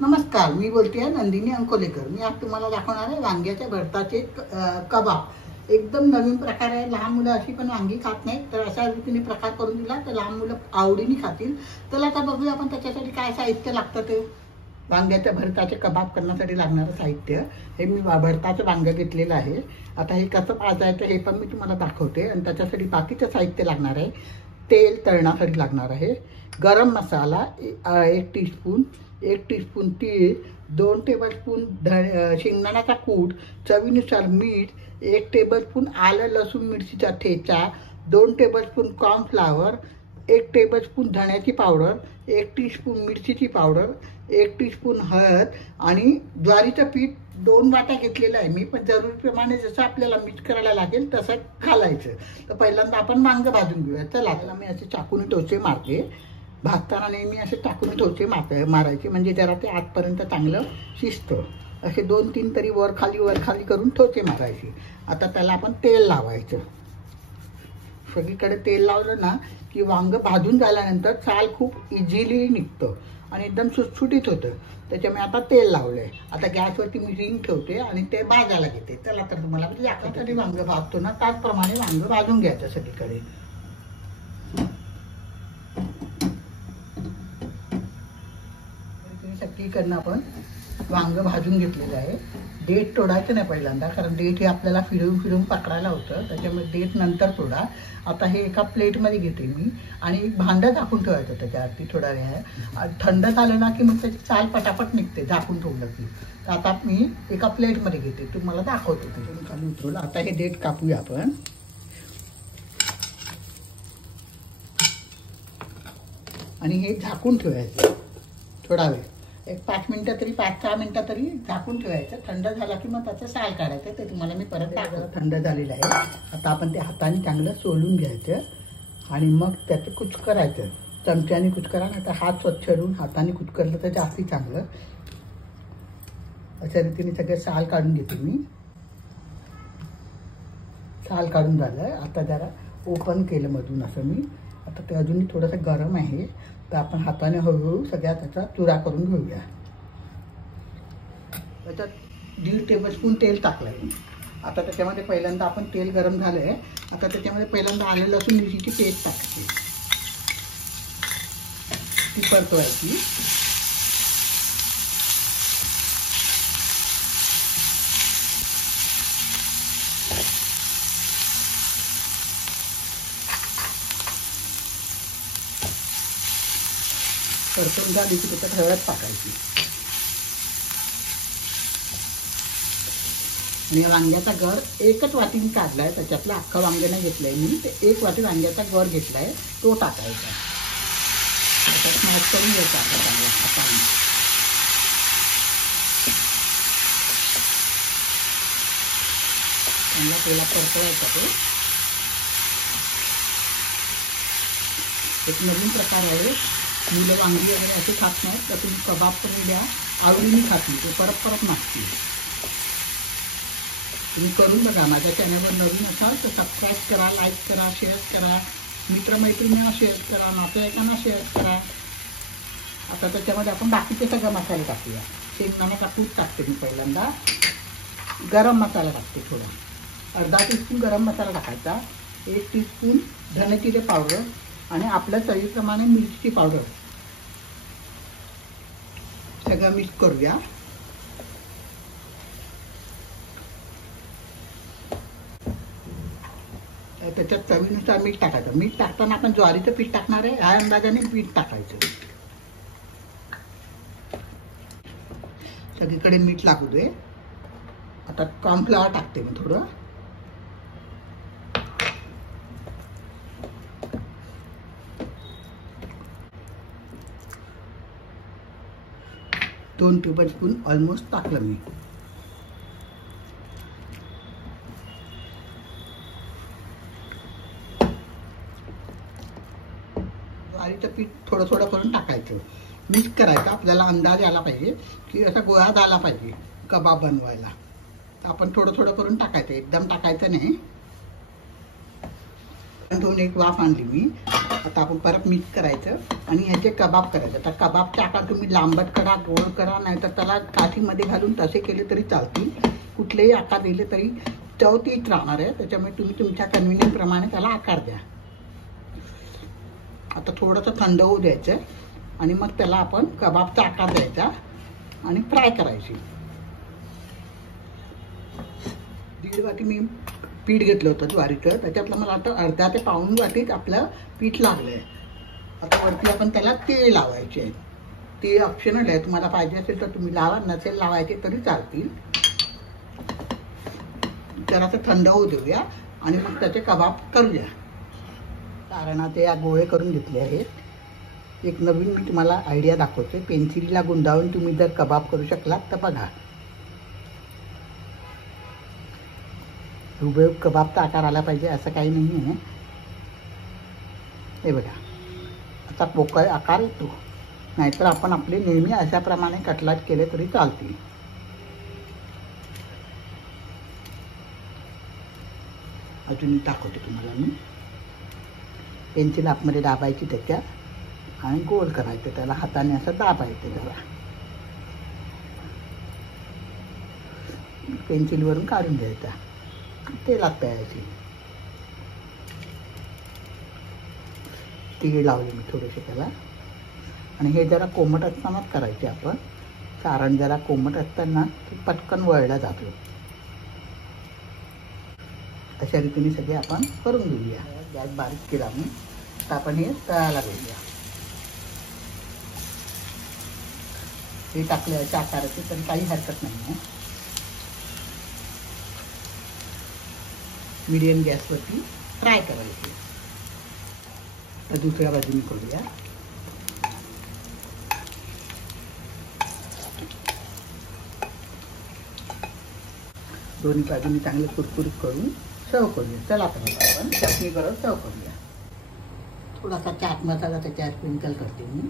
नमस्कार, मी बोलते आहे नंदिनी अंकोलेकर। मी आज तुम्हाला दाखवणार आहे वांग्याच्या भरताचे कबाब। एकदम नवीन प्रकार आहे। लहान मुलं अशी पण वांगी खात नाहीत, तर अशा रीतीने प्रकार करून दिला तर लहान मुलं आवडीने खातील। तर आता बघूया आपण त्याच्यासाठी काय साहित्य लागतं ते। वांग्याच्या भरताचे कबाब करण्यासाठी लागणारं साहित्य हे मी भरताचं वांगं घेतलेलं आहे। आता हे कसं भाजायचं हे पण मी तुम्हाला दाखवते आणि त्याच्यासाठी बाकीचं साहित्य लागणार आहे। तेल तळण्यासाठी लागणार आहे, गरम मसाला 1 टीस्पून, 1 टीस्पून तीळ, 2 टेबलस्पून शेंगदाण्याचा कूट, चवीनुसार मीठ, 1 टेबलस्पून आलं लसूण मिरचीचा ठेचा, 2 टेबलस्पून कॉर्नफ्लॉवर, 1 टेबलस्पून धण्याची पावडर, 1 टीस्पून मिरचीची पावडर, 1 टीस्पून हळद आणि ज्वारीचं पीठ 2 वाट्या घेतलेलं आहे मी। पण जरुरीप्रमाणे जसं आपल्याला मिक्स करायला लागेल तसं घालायचं। तर पहिल्यांदा आपण वांगं भाजून घेऊया। चला, मी असे चाकूने टोचे मारते। भाजताना नेहमी असे टाकून टोचे मारायचे, म्हणजे जरा ते आतपर्यंत चांगलं शिजतं। असे 2-3 तरी वर खाली करून टोचे मारायचे। आता त्याला आपण तेल लावायचं। सगळीकडे तेल लावलं ना की वांगं भाजून झाल्यानंतर साल खूप इझिली निघतं आणि एकदम सुटसुटीत होतं। त्याच्यामुळे आता तेल लावलंय। आता गॅसवरती मी रिंग ठेवते आणि ते भाजायला घेते। चला तर तुम्हाला दाखवते वांगं भाजतो ना त्याचप्रमाणे वांगं भाजून घ्यायचं सगळीकडे। सगळीकडनं आपण वांगं भाजून घेतलेलं आहे। देठ तोडायचं नाही पहिल्यांदा, कारण देठ हे आपल्याला फिरवून पकडायला होतं, त्याच्यामुळे देठ नंतर तोडा। आता हे एका प्लेटमध्ये घेते मी आणि भांडं झाकून ठेवायचं त्याच्यावरती थोडा वेळ। थंड झालं ना की मग त्याची चाल पटापट निघते झाकून ठेवलं की। तर आता मी एका प्लेटमध्ये घेते, तुम्हाला दाखवते ते खाली उतरवलं। आता हे देठ कापूया आपण आणि हे झाकून ठेवायचं थोडा वेळ, एक 5 मिनिटं तरी, 5-6 मिनिटं तरी झाकून ठेवायचं। थंड झाला की मग त्याचं साल काढायचं। ते तुम्हाला मी परत दाखवते। थंड झालेलं आहे। आता आपण ते हाताने चांगलं सोलून घ्यायचं आणि मग त्याचं कुचकरायचं। चमच्याने कुचकरा, नाही तर हात स्वच्छ धुवून हाताने कुचकरलं तर जास्ती चांगलं। अशा रीतीने सगळं साल काढून घेते मी। साल काढून झालं। आता जरा ओपन केलं मधून असं मी। आता ते अजूनही थोडंसं गरम आहे, तर आपण हाताने हळूहळू सगळ्या त्याचा चुरा करून घेऊया। त्याच्यात 1.5 टेबलस्पून तेल टाकलं आहे। आता त्याच्यामध्ये पहिल्यांदा आपण तेल गरम झालं आहे, आता त्याच्यामध्ये पहिल्यांदा आलं लसूण मिरचीची पेस्ट टाकायची, ती परतवायची। परतून झाली की त्याच्यात हळद टाकायची आणि वांग्याचा गर एकच वाटीने काढलाय, त्याच्यातलं अख्खं वांगं नाही घेतलंय मी। ते 1 वाटी वांग्याचा गर घेतलाय, तो टाकायचा। त्याच्यात मॅश करून घ्यायचा आता चांगला हाताने। चांगला तेला परतवायचा तो। एक नवीन प्रकार आहे। मुलं वांगी वगैरे असे खात नाहीत, तर तुम्ही कबाब करून द्या, आवडीने खातील, ते परत मागतील। तुम्ही करून बघा। माझ्या चॅनलवर नवीन असाल तर सबस्क्राईब करा, लाईक करा, शेअर करा, मित्रमैत्रिणींना शेअर करा, नातेवाईकांना शेअर करा। आता त्याच्यामध्ये आपण बाकीचे सगळे मसाले टाकूया। शेंगदाण्याचा कूट टाकते मी पहिल्यांदा, गरम मसाला टाकते थोडा, अर्धा टीस्पून गरम मसाला टाकायचा, 1 टीस्पून धनेजिरे पावडर आणि आपल्या चवीप्रमाणे मिरचीची पावडर, सगळं मिक्स करूया। त्याच्यात चवीनुसार मीठ टाकायचं। मीठ टाकताना आपण ज्वारीचं पीठ टाकणार आहे, ह्या अंदाजाने मीठ टाकायचं। सगळीकडे मीठ लागू दे। आता कॉर्नफ्लॉवर टाकते मी थोडं, दोन टेबलस्पून ऑलमोस्ट टाकलं मी। ज्वारीचं पीठ थोडं करून टाकायचं, मिक्स करायचं। आपल्याला अंदाज आला पाहिजे की असा गोळा झाला पाहिजे कबाब बनवायला। आपण थोडं करून टाकायचं, एकदम टाकायचं नाही। धुवून एक वाफ आणली मी. आता आपण परत मिक्स करायचं आणि ह्याचे कबाब करायचे. आता कबाबचे आकार तुम्ही लांबट करा, गोल करा, नाहीतर त्याला काठीमध्ये घालून तसे केले तरी चालतील. कुठलेही आकार दिले तरी चव तीच राहणार आहे. त्याच्यामुळे तुम्ही तुमच्या कन्व्हिनियन्स प्रमाणे त्याला आकार द्या. आता थोडंसं थंड होऊ द्यायचं आणि मग त्याला आपण कबाबचा आकार द्यायचा आणि फ्राय करायची. 1.5 वाटी मी पीठ घेतलं होतं ज्वारीचं. त्याच्यातलं मला आता अर्धा ते पाऊण वाटीत आपलं पीठ लागलं आहे. आता वरती आपण त्याला तेल लावायचे आहे. ते ऑप्शनल आहे, तुम्हाला पाहिजे असेल तर तुम्ही लावा, नसेल लावायचे तरी चालतील. जरासं थंड होऊ देऊया आणि मग त्याचे कबाब करूया. सारणाचे या गोळे करून घेतले आहेत. एक नवीन मी तुम्हाला आयडिया दाखवते. पेन्सिलीला गुंडाळून तुम्ही जर कबाब करू शकलात तर बघा. हुबेहूब कबाबचा आकार आला पाहिजे असं काही नाही आहे. हे बघा, आता पोकळ आकार येतो. नाहीतर आपण आपले नेहमी अशाप्रमाणे कटलाट केले तरी चालतील. अजून दाखवते तुम्हाला मी. पेन्सिल आतमध्ये दाबायची त्याच्यात आणि गोल करायचं. त्याला हाताने असं दाबायचं. जरा पेन्सिलवरून काढून घ्यायचा. तेलात तळायची. तीळ लावले मी थोडेसे त्याला. आणि हे जरा कोमट असतानाच करायचे आपण. सारण जरा कोमट असताना पटकन वळला जातो. अशा रीतीने सगळे आपण करून घेऊया. गॅस बारीक केला मी. आता आपण हे तळायला घेऊया. हे टाकले अशा आकाराचे तरी काही हरकत नाही आहे. मीडियम गॅसवरती फ्राय करायचे. तर दुसऱ्या बाजूने करूया. दोन्ही बाजूने चांगले कुरकुरीत करून सर्व करूया. चला आता आपण चटणी करत सर्व करूया. थोडासा चाट मसाला त्याच्यात स्प्रिंकल करते मी.